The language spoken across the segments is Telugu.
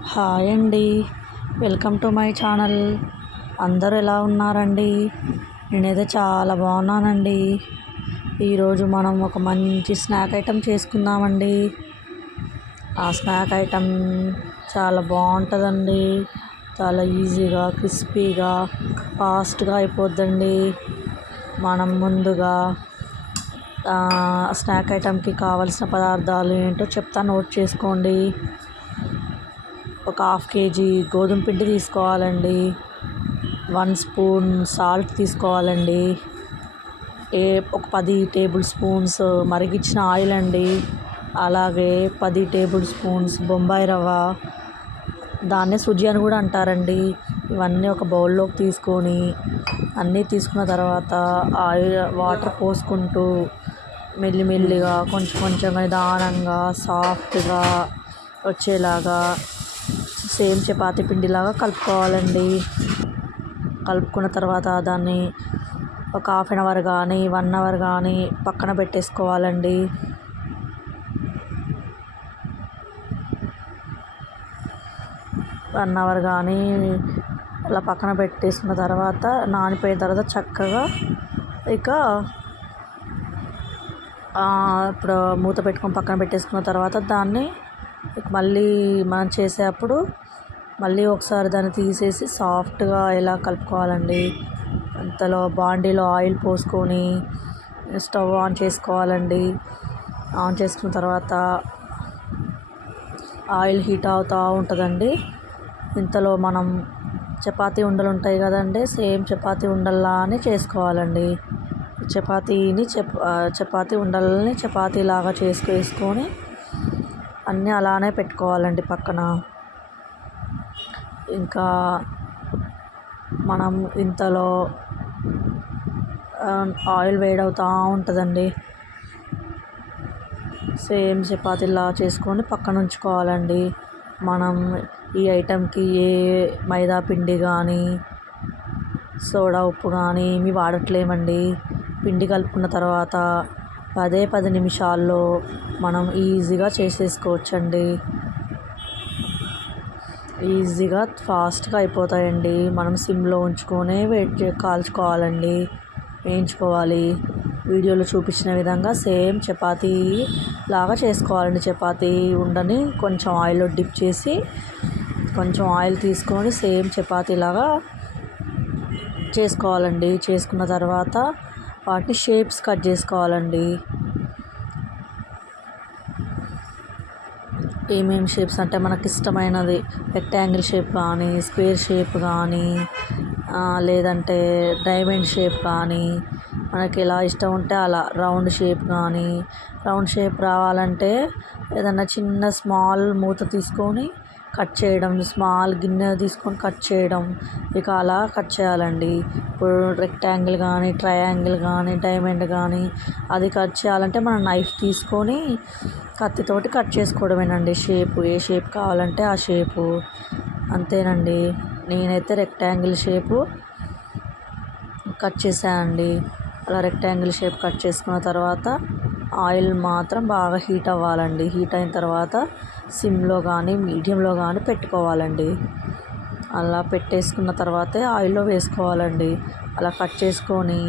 హాయ్ అండి. Welcome to my channel. అందరూ ఎలా ఉన్నారండి? నేనైతే చాలా బాగున్నానండి. ఈరోజు మనం ఒక మంచి స్నాక్ ఐటెం చేసుకుందామండి. ఆ స్నాక్ ఐటెం చాలా బాగుంటుందండి. చాలా ఈజీగా, క్రిస్పీగా, ఫాస్ట్గా అయిపోద్దండి. మనం ముందుగా స్నాక్ ఐటెంకి కావలసిన పదార్థాలు ఏంటో చెప్తా, నోట్ చేసుకోండి. ఒక 1/2 kg గోధుమ పిండి తీసుకోవాలండి. 1 స్పూన్ సాల్ట్ తీసుకోవాలండి. ఒక 10 టేబుల్ స్పూన్స్ మరిగించిన ఆయిల్ అండి. అలాగే 10 టేబుల్ స్పూన్స్ బొంబాయి రవ్వ, దాన్నే సుజి అని కూడా అంటారండి. ఇవన్నీ ఒక బౌల్లోకి తీసుకొని, అన్నీ తీసుకున్న తర్వాత వాటర్ పోసుకుంటూ మెల్లిమెల్లిగా కొంచెం కొంచెం నిదానంగా సాఫ్ట్గా వచ్చేలాగా సేమ్ చపాతీ పిండిలాగా కలుపుకోవాలండి. కలుపుకున్న తర్వాత దాన్ని ఒక 1/2 అవర్ కానీ 1 అవర్ కానీ పక్కన పెట్టేసుకోవాలండి. వన్ అవర్ కానీ అలా పక్కన పెట్టేసుకున్న తర్వాత నానిపోయిన తర్వాత చక్కగా ఇప్పుడు మూత పెట్టుకొని పక్కన పెట్టేసుకున్న తర్వాత దాన్ని మళ్ళీ మనం చేసేటప్పుడు మళ్ళీ ఒకసారి దాన్ని తీసేసి సాఫ్ట్గా ఎలా కలుపుకోవాలండి. అంతలో బాండీలో ఆయిల్ పోసుకొని స్టవ్ ఆన్ చేసుకోవాలండి. ఆన్ చేసుకున్న తర్వాత ఆయిల్ హీట్ అవుతూ ఉంటుందండి. ఇంతలో మనం చపాతీ ఉండలు ఉంటాయి కదండి, సేమ్ చపాతీ ఉండల్లానే చేసుకోవాలండి. చపాతీ ఉండలని చపాతీలాగా వేసుకొని అన్నీ అలానే పెట్టుకోవాలండి పక్కన. ఇంకా మనం ఇంతలో ఆయిల్ వేడవుతూ ఉంటుందండి. సేమ్ చపాతీలా చేసుకొని పక్కన ఉంచుకోవాలండి. మనం ఈ ఐటెంకి ఏ మైదా పిండి కానీ సోడా ఉప్పు కానీ ఏమీ వాడట్లేమండి. పిండి కలుపుకున్న తర్వాత 10 నిమిషాల్లో మనం ఈజీగా చేసేసుకోవచ్చండి. ఈజీగా ఫాస్ట్గా అయిపోతాయండి. మనం సిమ్లో ఉంచుకొనే కాల్చుకోవాలండి, వేయించుకోవాలి. వీడియోలో చూపించిన విధంగా సేమ్ చపాతీ లాగా చేసుకోవాలండి. చపాతీ ఉండని కొంచెం ఆయిల్లో డిప్ చేసి కొంచెం ఆయిల్ తీసుకొని సేమ్ చపాతీలాగా చేసుకోవాలండి. చేసుకున్న తర్వాత వాటిని షేప్స్ కట్ చేసుకోవాలండి. ఏమేమి షేప్స్ అంటే మనకి ఇష్టమైనది రెక్టాంగిల్ షేప్ కానీ, స్క్వేర్ షేప్ కానీ, లేదంటే డైమండ్ షేప్ కానీ, మనకి ఎలా ఇష్టం ఉంటే అలా రౌండ్ షేప్ కానీ. రౌండ్ షేప్ రావాలంటే ఏదన్నా చిన్న స్మాల్ మూత తీసుకొని కట్ చేయడం, స్మాల్ గిన్నె తీసుకొని కట్ చేయడం, అలా కట్ చేయాలండి. ఇప్పుడు రెక్టాంగిల్ కానీ, ట్రయాంగిల్ కానీ, డైమండ్ కానీ అది కట్ చేయాలంటే మనం నైఫ్ తీసుకొని కత్తితోటి కట్ చేసుకోవడమేనండి. ఏ షేప్ కావాలంటే ఆ షేపు, అంతేనండి. నేనైతే రెక్టాంగిల్ షేపు కట్ చేశానండి. అలా రెక్టాంగిల్ షేప్ కట్ చేసుకున్న తర్వాత ఆయిల్ మాత్రం బాగా హీట్ అవ్వాలండి. హీట్ అయిన తర్వాత సిమ్లో కానీ మీడియంలో కానీ పెట్టుకోవాలండి. అలా పెట్టేసుకున్న తర్వాతే ఆయిల్లో వేసుకోవాలండి. అలా కట్ చేసుకొని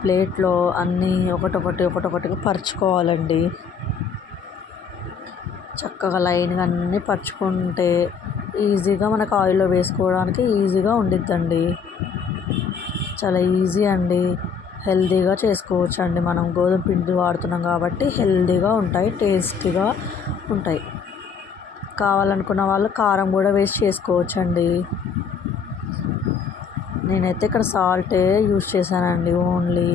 ప్లేట్లో అన్నీ ఒకటొకటిగా పరుచుకోవాలండి. చక్కగా లైన్గా అన్నీ పరుచుకుంటే ఈజీగా మనకు ఆయిల్లో వేసుకోవడానికి ఈజీగా ఉండిద్దండి. చాలా ఈజీ అండి. హెల్తీగా చేసుకోవచ్చు అండి. మనం గోధుమ పిండి వాడుతున్నాం కాబట్టి హెల్తీగా ఉంటాయి, టేస్టీగా ఉంటాయి. కావాలనుకున్న వాళ్ళు కారం కూడా వేసి చేసుకోవచ్చండి. నేనైతే ఇక్కడ సాల్టే యూజ్ చేశానండి. ఓన్లీ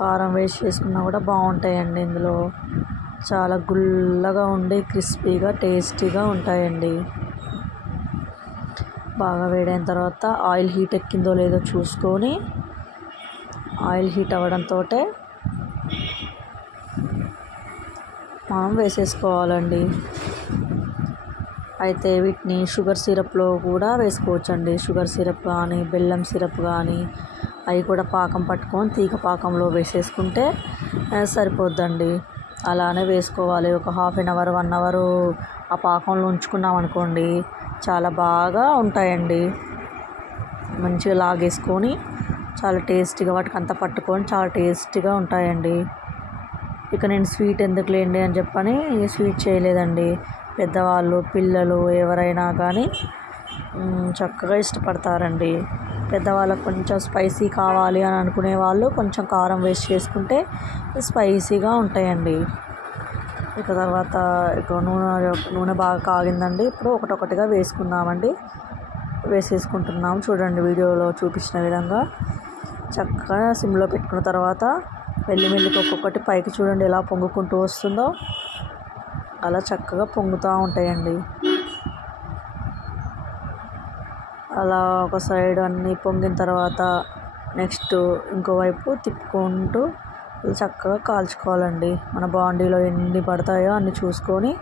కారం వేసి చేసుకున్నా కూడా బాగుంటాయండి. ఇందులో చాలా గుల్లగా ఉండి క్రిస్పీగా టేస్టీగా ఉంటాయండి. బాగా వేడైన తర్వాత ఆయిల్ హీట్ ఎక్కిందో లేదో చూసుకొని ఆయిల్ హీట్ అవ్వడంతో మనం వేసేసుకోవాలండి. అయితే వీటిని షుగర్ సిరప్లో కూడా వేసుకోవచ్చండి. షుగర్ సిరప్ కానీ, బెల్లం సిరప్ కానీ అవి కూడా పాకం పట్టుకొని తీగ పాకంలో వేసేసుకుంటే సరిపోద్దండి. అలానే వేసుకోవాలి. ఒక హాఫ్ అన్ అవర్ 1 అవరు ఆ పాకంలో ఉంచుకున్నాం అనుకోండి చాలా బాగా ఉంటాయండి. మంచిగా లాగేసుకొని చాలా టేస్టీగా వాటికి అంతా పట్టుకొని చాలా టేస్టీగా ఉంటాయండి. ఇక నేను స్వీట్ ఎందుకులేండి అని చెప్పని స్వీట్ చేయలేదండి. పెద్దవాళ్ళు పిల్లలు ఎవరైనా కానీ చక్కగా ఇష్టపడతారండి. పెద్దవాళ్ళకు కొంచెం స్పైసీ కావాలి అని అనుకునే వాళ్ళు కొంచెం కారం వేస్ట్ చేసుకుంటే స్పైసీగా ఉంటాయండి. ఇక తర్వాత ఇక నూనె బాగా కాగిందండి. ఇప్పుడు ఒకటొకటిగా వేసుకుందామండి. వేసేసుకుంటున్నాం చూడండి వీడియోలో చూపించిన విధంగా. చక్కగా సిమ్లో పెట్టుకున్న తర్వాత మెల్లిమెల్లిగా ఒక్కొక్కటి పైకి చూడండి ఎలా పొంగుకుంటూ వస్తుందో అలా చక్కగా పొంగుతూ ఉంటాయండి. అలా ఒక సైడ్ అన్నీ పొంగిన తర్వాత నెక్స్ట్ ఇంకోవైపు తిప్పుకుంటూ చక్కగా కాల్చుకోవాలండి. మన బాండీలో ఎన్ని పడతాయో అన్ని చూసుకొని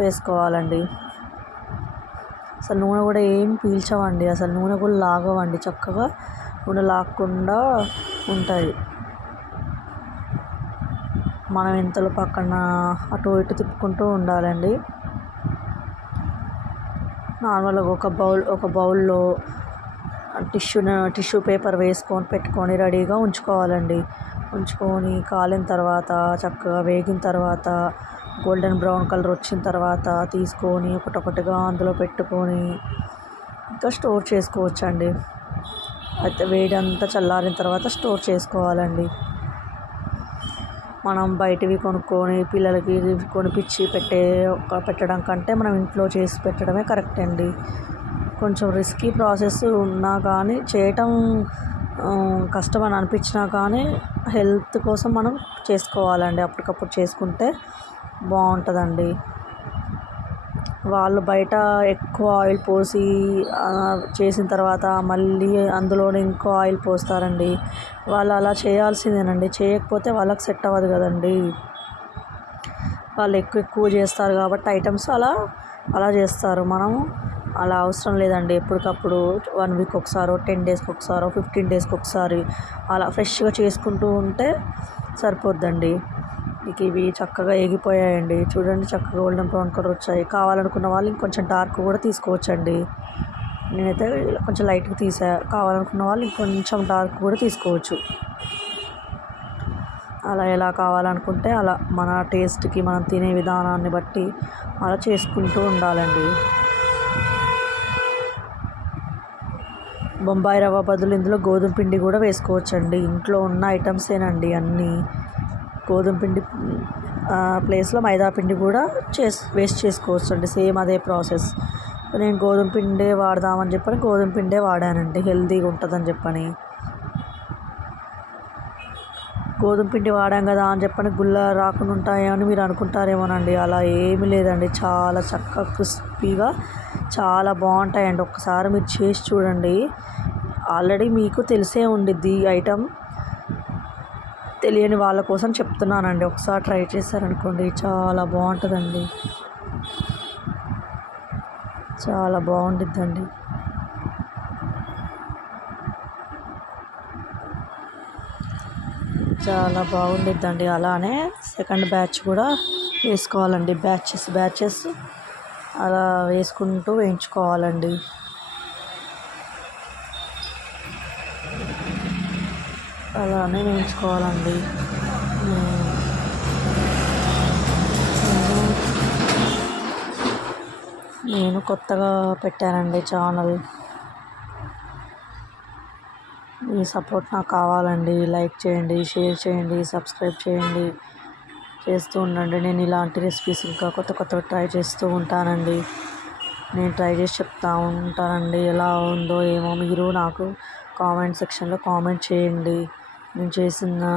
వేసుకోవాలండి. అసలు నూనె కూడా ఏం పీల్చవండి, అసలు నూనె కూడా లాగవండి, చక్కగా నూనె లాగకుండా ఉంటాయి. మనం ఇంతలో పక్కన అటు ఇటు తిప్పుకుంటూ ఉండాలండి. నార్మల్గా ఒక బౌల్లో టిష్యూ పేపర్ వేసుకొని పెట్టుకొని రెడీగా ఉంచుకోవాలండి. ఉంచుకొని కాలిన తర్వాత చక్కగా వేగిన తర్వాత గోల్డెన్ బ్రౌన్ కలర్ వచ్చిన తర్వాత తీసుకొని ఒకటొకటిగా అందులో పెట్టుకొని ఇంకా స్టోర్ చేసుకోవచ్చండి. అయితే వేడి అంతా చల్లారిన తర్వాత స్టోర్ చేసుకోవాలండి. మనం బయటివి కొనుక్కొని పిల్లలకి కొనిపించి పెట్టడం కంటే మనం ఇంట్లో చేసి పెట్టడమే కరెక్ట్ అండి. కొంచెం రిస్కీ ప్రాసెస్ ఉన్నా కానీ చేయటం కష్టమని అనిపించినా కానీ హెల్త్ కోసం మనం చేసుకోవాలండి. అప్పటికప్పుడు చేసుకుంటే బాగుంటుందండి. వాళ్ళు బయట ఎక్కువ ఆయిల్ పోసి చేసిన తర్వాత మళ్ళీ అందులోనే ఇంకో ఆయిల్ పోస్తారండి. వాళ్ళు అలా చేయాల్సిందేనండి. చేయకపోతే వాళ్ళకి సెట్ అవ్వదు కదండి. వాళ్ళు ఎక్కువ చేస్తారు కాబట్టి ఐటమ్స్ అలా చేస్తారు. మనం అలా అవసరం లేదండి. ఎప్పటికప్పుడు 1 వీక్ ఒకసారో 10 డేస్కి ఒకసారో 15 డేస్కి ఒకసారి అలా ఫ్రెష్గా చేసుకుంటూ ఉంటే సరిపోద్దండి. ఇక ఇవి చక్కగా ఎగిపోయాయండి చూడండి. చక్కగా గోల్డెన్ బ్రౌన్ కలర్ వచ్చాయి. కావాలనుకున్న వాళ్ళు ఇంకొంచెం డార్క్ కూడా తీసుకోవచ్చండి. నేనైతే కొంచెం లైట్గా తీసా. కావాలనుకున్న వాళ్ళు ఇంకొంచెం డార్క్ కూడా తీసుకోవచ్చు. అలా ఎలా కావాలనుకుంటే అలా మన టేస్ట్కి మనం తినే విధానాన్ని బట్టి అలా చేసుకుంటూ ఉండాలండి. బొంబాయి రవ్వ బదులు ఇందులో గోధుమ పిండి కూడా వేసుకోవచ్చండి. ఇంట్లో ఉన్న ఐటమ్సేనండి అన్నీ. గోధుమ పిండి ప్లేస్లో మైదా పిండి కూడా వేస్ట్ చేసుకోవచ్చండి. సేమ్ అదే ప్రాసెస్. నేను గోధుమ పిండే వాడదామని చెప్పని గోధుమ పిండే వాడానండి, హెల్తీగా ఉంటుందని చెప్పని. గోధుమ పిండి వాడాం కదా అని చెప్పని గుల్ల రాకుండా ఉంటాయని మీరు అనుకుంటారేమోనండి. అలా ఏమీ లేదండి. చాలా చక్కగా క్రిస్పీగా చాలా బాగుంటాయండి. ఒక్కసారి మీరు చేసి చూడండి. ఆల్రెడీ మీకు తెలిసే ఉండిద్ది ఈ ఐటమ్. తెలియని వాళ్ళ కోసం చెప్తున్నానండి. ఒకసారి ట్రై చేశారనుకోండి చాలా బాగుంటుందండి. చాలా బాగుండిద్దండి. చాలా బాగుండిద్దండి. అలానే సెకండ్ బ్యాచ్ కూడా వేసుకోవాలండి. బ్యాచెస్ అలా వేసుకుంటూ వేయించుకోవాలండి. అలానే వేయించుకోవాలండి. నేను కొత్తగా పెట్టానండి ఛానల్. మీ సపోర్ట్ నాకు కావాలండి. లైక్ చేయండి, షేర్ చేయండి, సబ్స్క్రైబ్ చేయండి, చేస్తూ ఉండండి. నేను ఇలాంటి రెసిపీస్ ఇంకా కొత్త ట్రై చేస్తూ ఉంటానండి. నేను ట్రై చేసి చెప్తూ ఉంటానండి. ఎలా ఉందో ఏమో మీరు నాకు కామెంట్ సెక్షన్లో కామెంట్ చేయండి. నేను చేసిన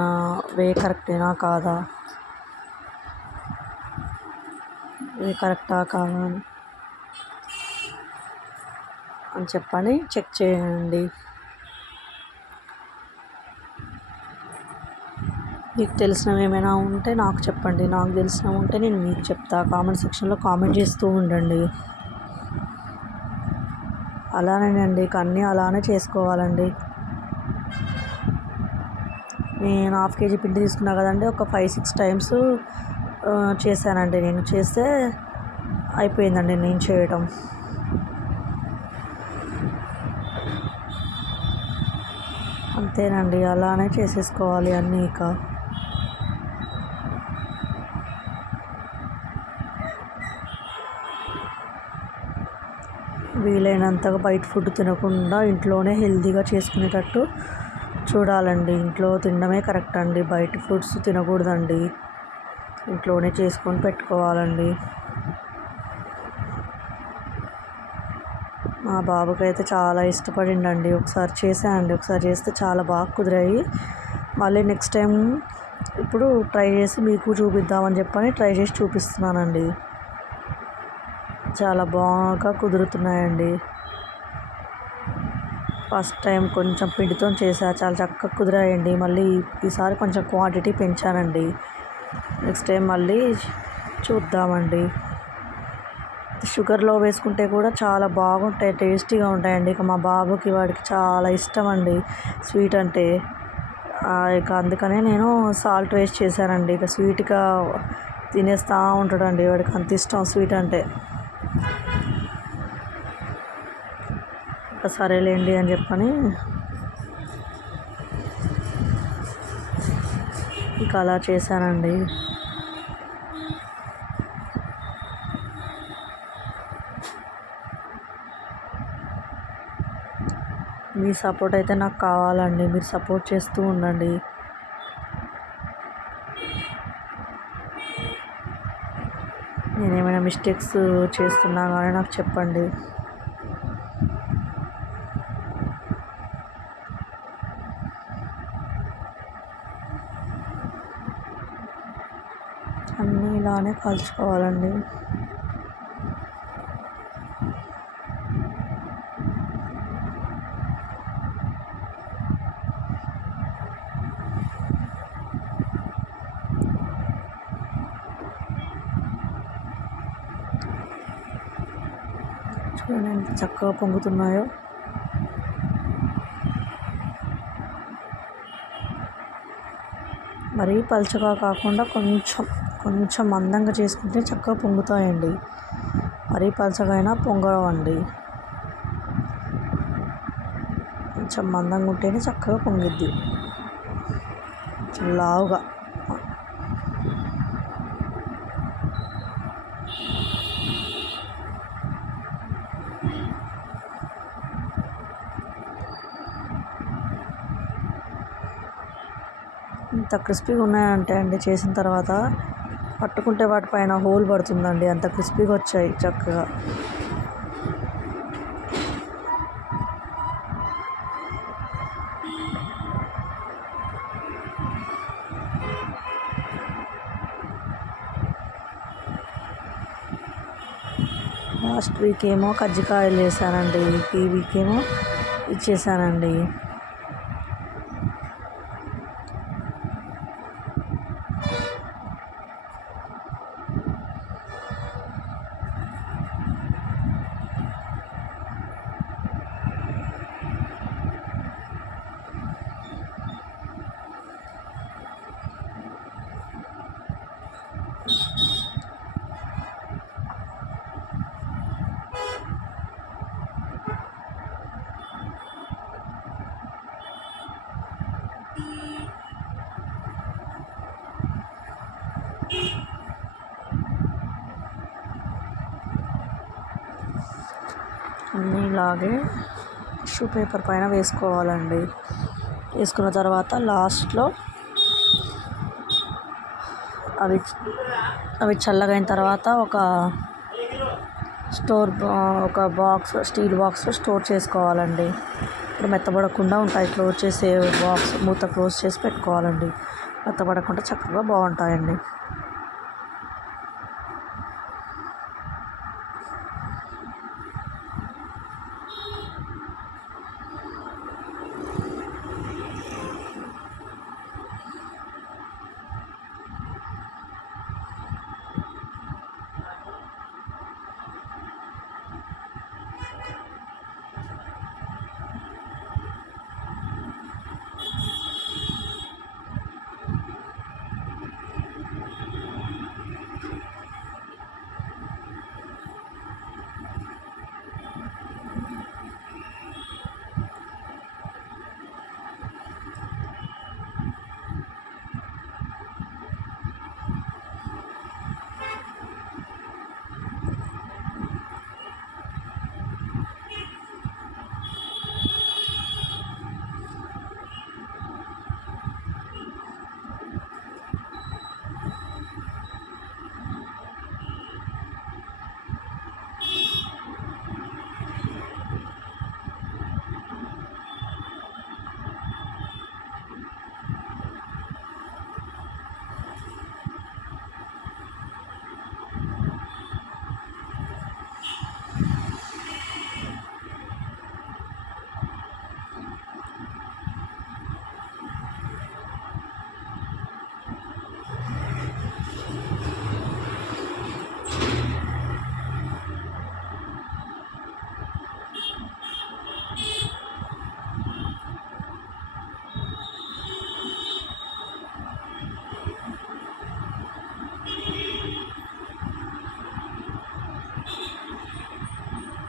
వే కరెక్టేనా కాదా, వే కరెక్టా కాదా అని చెప్పని చెక్ చేయండి. మీకు తెలిసినవి ఏమైనా ఉంటే నాకు చెప్పండి. నాకు తెలిసినవి ఉంటే నేను మీకు చెప్తా. కామెంట్ సెక్షన్లో కామెంట్ చేస్తూ ఉండండి. అలానేనండి, అన్నీ అలానే చేసుకోవాలండి. నేను 1/2 kg పిండి తీసుకున్నా కదండి. ఒక 5-6 టైమ్స్ చేశానండి. నేను చేస్తే అయిపోయిందండి నేను చేయడం. అంతేనండి, అలానే చేసేసుకోవాలి అన్నీ ఇక. వీలైనంతగా బయట ఫుడ్ తినకుండా ఇంట్లోనే హెల్తీగా చేసుకునేటట్టు చూడాలండి. ఇంట్లో తినడమే కరెక్ట్ అండి, బయట ఫుడ్స్ తినకూడదండి. ఇంట్లోనే చేసుకొని పెట్టుకోవాలండి. మా బాబుకైతే చాలా ఇష్టపడిండండి. ఒకసారి చేశానండి, ఒకసారి చేస్తే చాలా బాగా కుదిరాయి. మళ్ళీ నెక్స్ట్ టైం ఇప్పుడు ట్రై చేసి మీకు చూపిద్దామని చెప్పని ట్రై చేసి చూపిస్తున్నానండి. చాలా బాగా కుదురుతున్నాయండి. ఫస్ట్ టైం కొంచెం పిండితో చేసా, చాలా చక్కగా కుదిరాయండి. మళ్ళీ ఈసారి కొంచెం క్వాంటిటీ పెంచానండి. నెక్స్ట్ టైం మళ్ళీ చూద్దామండి. షుగర్లో వేసుకుంటే కూడా చాలా బాగుంటాయి, టేస్టీగా ఉంటాయండి. ఇక మా బాబుకి వాడికి చాలా ఇష్టం అండి స్వీట్ అంటే. ఇక అందుకనే నేను సాల్ట్ వేస్ట్ చేశానండి. ఇక స్వీట్గా తినేస్తూ ఉంటాడండి, వాడికి అంత ఇష్టం స్వీట్ అంటే. ఇక సరేలేండి అని చెప్పని ఇక అలా చేశానండి. మీ సపోర్ట్ అయితే నాకు కావాలండి, మీరు సపోర్ట్ చేస్తూ ఉండండి. నేనేమైనా మిస్టేక్స్ చేస్తున్నా కానీ నాకు చెప్పండి. అన్నీ ఇలానే కాల్చుకోవాలండి. చూడండి ఎంత చక్కగా పొంగుతున్నాయో. మరీ పలుచగా కాకుండా కొంచెం కొంచెం మందంగా చేసుకుంటే చక్కగా పొంగుతాయండి. మరీ పలుచగా అయినా పొంగవండి. కొంచెం మందంగా ఉంటేనే చక్కగా పొంగిద్ది, లావుగా. ఇంత క్రిస్పీగా ఉన్నాయంటే అండి, చేసిన తర్వాత పట్టుకుంటే వాటిపైన హోల్ పడుతుందండి, అంత క్రిస్పీగా వచ్చాయి చక్కగా. లాస్ట్ వీక్ ఏమో కజ్జికాయలు చేశానండి, ఈ వీక్ ఏమో ఇచ్చేసానండి. అన్నీ ఇలాగే టిష్యూ పేపర్ పైన వేసుకోవాలండి. వేసుకున్న తర్వాత లాస్ట్లో అవి చల్లగైన తర్వాత ఒక స్టీల్ బాక్స్లో స్టోర్ చేసుకోవాలండి. ఇప్పుడు మెత్తబడకుండా ఉంటాయి. క్లోజ్ చేసే బాక్స్ మూత క్లోజ్ చేసి పెట్టుకోవాలండి, మెత్తబడకుండా చక్కగా బాగుంటాయండి.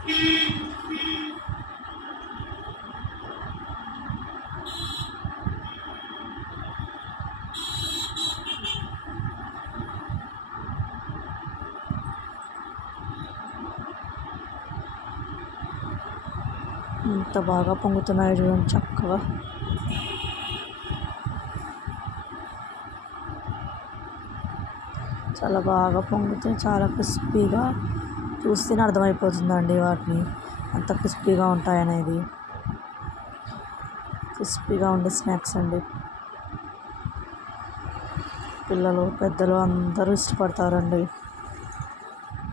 ఎంత బాగా పొంగుతున్నాయో చూడండి చక్కగా. చాలా బాగా పొంగితే చాలా క్రిస్పీగా చూస్తేనే అర్థమైపోతుందండి వాటిని ఎంత క్రిస్పీగా ఉంటాయనేది. క్రిస్పీగా ఉండే స్నాక్స్ అండి. పిల్లలు పెద్దలు అందరూ ఇష్టపడతారండి.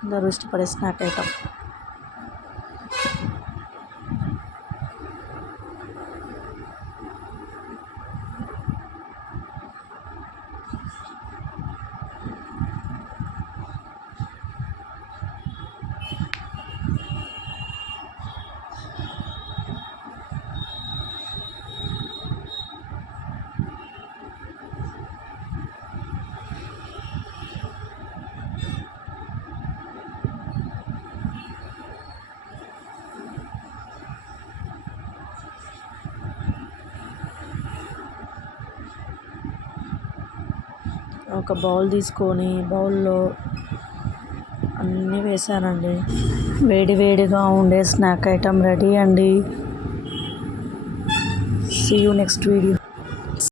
అందరూ ఇష్టపడే స్నాక్ ఐటమ్. ఒక బౌల్ తీసుకొని బౌల్లో అన్నీ వేసానండి. వేడి వేడిగా ఉండే స్నాక్ ఐటమ్ రెడీ అండి. See you next video.